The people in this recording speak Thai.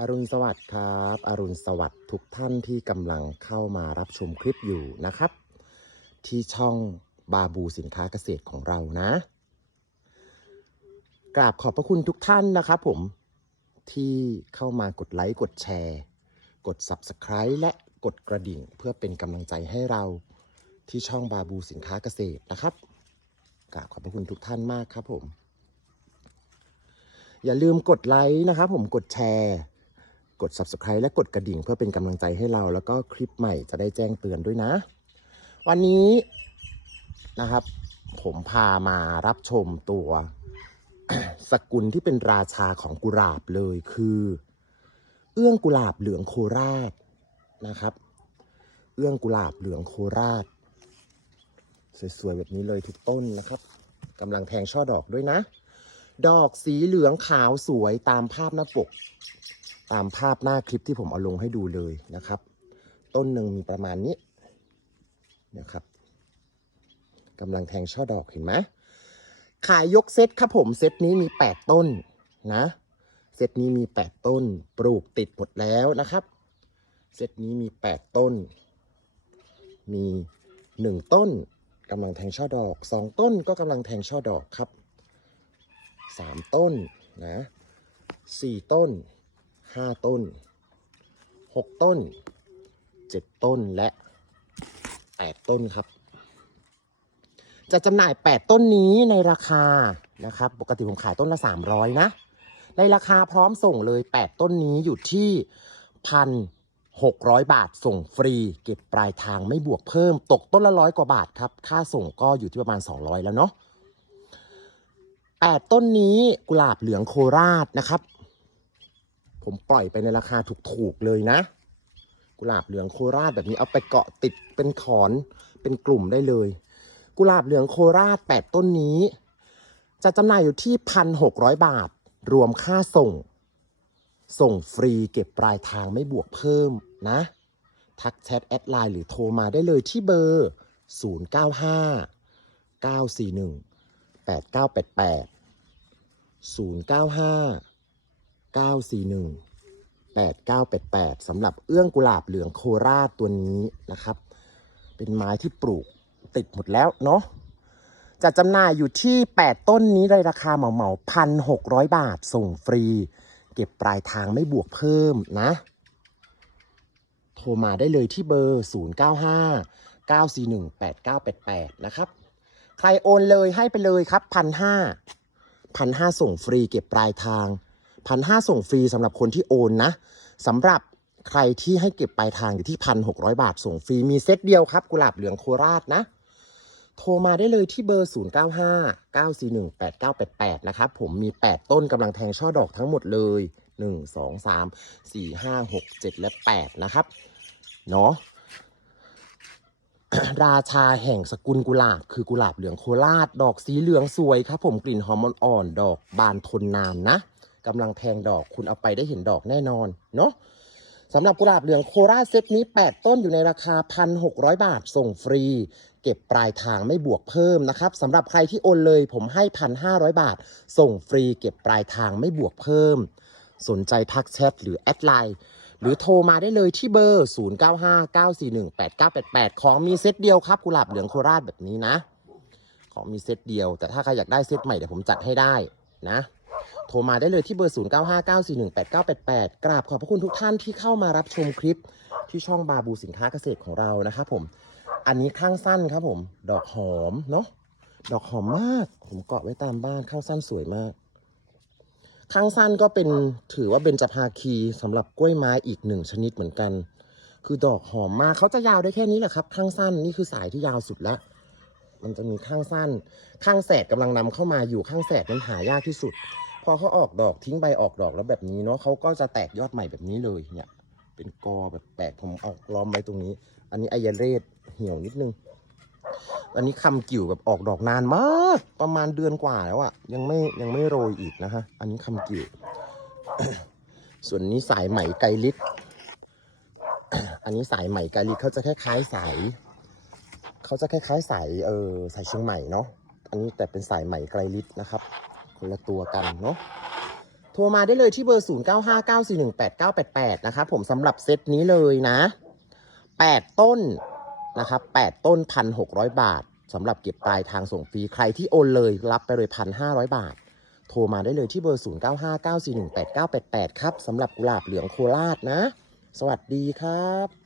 อรุณสวัสดิ์ครับ อรุณสวัสดิ์ทุกท่านที่กำลังเข้ามารับชมคลิปอยู่นะครับ ที่ช่องบาบูสินค้าเกษตรของเรานะกราบขอบพระคุณทุกท่านนะครับผมที่เข้ามากดไลค์กดแชร์ กด Subscribe และกดกระดิ่งเพื่อเป็นกำลังใจให้เราที่ช่องบาบูสินค้าเกษตรนะครับกราบขอบพระคุณทุกท่านมากครับผม อย่าลืมกดไลค์นะครับผมกดแชร์ ด Subscribe และกดกระดิ่งเพื่อเป็นกำลังใจให้เรา แล้วก็คลิปใหม่จะได้แจ้งเตือนด้วยนะ วันนี้นะครับ ผมพามารับชมตัวสกุลที่เป็นราชาของกุหลาบเลยคือ เอื้องกุหลาบเหลืองโคราชนะครับ เอื้องกุหลาบเหลืองโคราช สวยๆแบบนี้เลยทุกต้นนะครับกำลังแทงช่อดอกด้วยนะ ดอกสีเหลืองขาวสวยตามภาพหน้าปก ตามภาพหน้าคลิปที่ผมเอาลงให้ดูเลยนะครับ ต้นหนึ่งมีประมาณนี้นะครับกำลังแทงช่อดอกเห็นไหมขายยกเซตครับผมเซตนี้มี 8 ต้นนะเซตนี้มี 8 ต้น ปลูกติดหมดแล้วนะครับ เซตนี้มี 8 ต้น มี 1 ต้นกำลังแทงช่อดอก 2 ต้นก็กำลังแทงช่อดอกครับ 3 ต้นนะ4ต้น 5ต้น6ต้น7ต้นและ8ต้นครับ จะจำหน่าย8ต้นนี้ในราคานะครับ ปกติผมขายต้นละ300นะ ในราคาพร้อมส่งเลย8ต้นนี้อยู่ที่พันหกร้อยบาทส่งฟรี เก็บปลายทางไม่บวกเพิ่ม ตกต้นละร้อยกว่าบาทครับ ค่าส่งก็อยู่ที่ประมาณ200แล้วเนาะ8ต้นนี้กุหลาบเหลืองโคราชนะครับ ผมปล่อยไปในราคาถูกๆเลยนะ กุหลาบเหลืองโคราชแบบนี้เอาไปเกาะติดเป็นขอนเป็นกลุ่มได้เลย กุหลาบเหลืองโคราช 8 ต้นนี้ จะจำหน่ายอยู่ที่1,600บาท รวมค่าส่ง ส่งฟรีเก็บปลายทางไม่บวกเพิ่มนะ ทักแชทแอดไลน์หรือโทรมาได้เลยที่เบอร์ 095 941 8988 095 941 8988สำหรับเอื้องกุหลาบเหลืองโคราชตัวนี้นะครับ เป็นไม้ที่ปลูกติดหมดแล้วเนาะจะจำหน่ายอยู่ที่ 8 ต้นนี้ในราคาเหมาเหมาพันหกร้อยบาทส่งฟรี เก็บปลายทางไม่บวกเพิ่มนะ โทรมาได้เลยที่เบอร์ 095 941 8988 นะครับ ใครโอนเลยให้ไปเลยครับพันห้าพันห้าส่งฟรีเก็บปลายทาง พันห้าส่งฟรีสำหรับคนที่โอนนะสำหรับใครที่ให้เก็บปลายทางอยู่ที่พันหกร้อยบาทส่งฟรีมีเซตเดียวครับ กุหลาบเหลืองโคราชนะ โทรมาได้เลยที่เบอร์ 095 941 8988 นะครับ ผมมี 8 ต้นกำลังแทงช่อดอกทั้งหมดเลย 1 2 3 4 5 6 7 และ 8 นะครับ เนาะราชาแห่งสกุลกุหลาบ คือกุหลาบเหลืองโคราช ดอกสีเหลืองสวยครับ ผมกลิ่นหอมอ่อนๆดอกบานทนนานนะ กำลังแทงดอกคุณเอาไปได้เห็นดอกแน่นอนเนาะสำหรับกุหลาบเหลืองโคราชเซตนี้ 8 ต้นอยู่ในราคา 1,600 บาทส่งฟรี เก็บปลายทางไม่บวกเพิ่มนะครับสำหรับใครที่โอนเลยผมให้ 1,500 บาท ส่งฟรี เก็บปลายทางไม่บวกเพิ่ม สนใจทักแชทหรือแอดไลน์หรือโทรมาได้เลยที่เบอร์ 0959418988 ของมีเซตเดียวครับกุหลาบเหลืองโคราชแบบนี้นะ ของมีเซตเดียว แต่ถ้าใครอยากได้เซตใหม่เดี๋ยวผมจัดให้ได้นะ โทรมาได้เลยที่เบอร์ 0959418988 กราบขอบพระคุณทุกท่านที่เข้ามารับชมคลิปที่ช่องบาบูสินค้าเกษตรของเรานะครับผม อันนี้ข้างสั้นครับผม ดอกหอมเนาะ ดอกหอมมาก ผมเกาะไว้ตามบ้านข้างสั้นสวยมาก ข้างสั้นก็เป็นถือว่าเบญจภาคีสำหรับกล้วยไม้อีกหนึ่งชนิดเหมือนกัน คือดอกหอมมากเขาจะยาวได้แค่นี้แหละครับ ข้างสั้นนี่คือสายที่ยาวสุดล้วมันจะมีข้างสั้น ข้างแสดกำลังนำเข้ามาอยู่ข้างแสดนั้นหายากที่สุด พอเขาออกดอกทิ้งใบออกดอกแล้วแบบนี้เนาะเขาก็จะแตกยอดใหม่แบบนี้เลยเนี่ย เป็นกอแบบแปลกผมเอาล้อมไว้ตรงนี้ อันนี้ไอยาเรศเหี่ยวนิดนึง อันนี้คำกิ่วแบบออกดอกนานมาก ประมาณเดือนกว่าแล้วอะยังไม่ยังไม่โรยอีกนะฮะ อันนี้คำกิ่ว ส่วนนี้สายไหมไกลิศอันนี้สายไหมไกลิศเขาจะคล้ายๆสายเขาจะคล้ายๆสายเออสายเชียงใหม่เนาะ อันนี้แต่เป็นสายไหมไกลิศนะครับ คนละตัวกันเนาะโทรมาได้เลยที่เบอร์ 0959418988 นะครับผมสำหรับเซตนี้เลยนะ 8 ต้นนะครับ8ต้น 1,600 บาทสำหรับเก็บปลายทางส่งฟรี ใครที่โอนเลยรับไปเลย 1,500 บาท โทรมาได้เลยที่เบอร์ 0959418988 ครับสำหรับกุหลาบเหลืองโคราชนะ สวัสดีครับ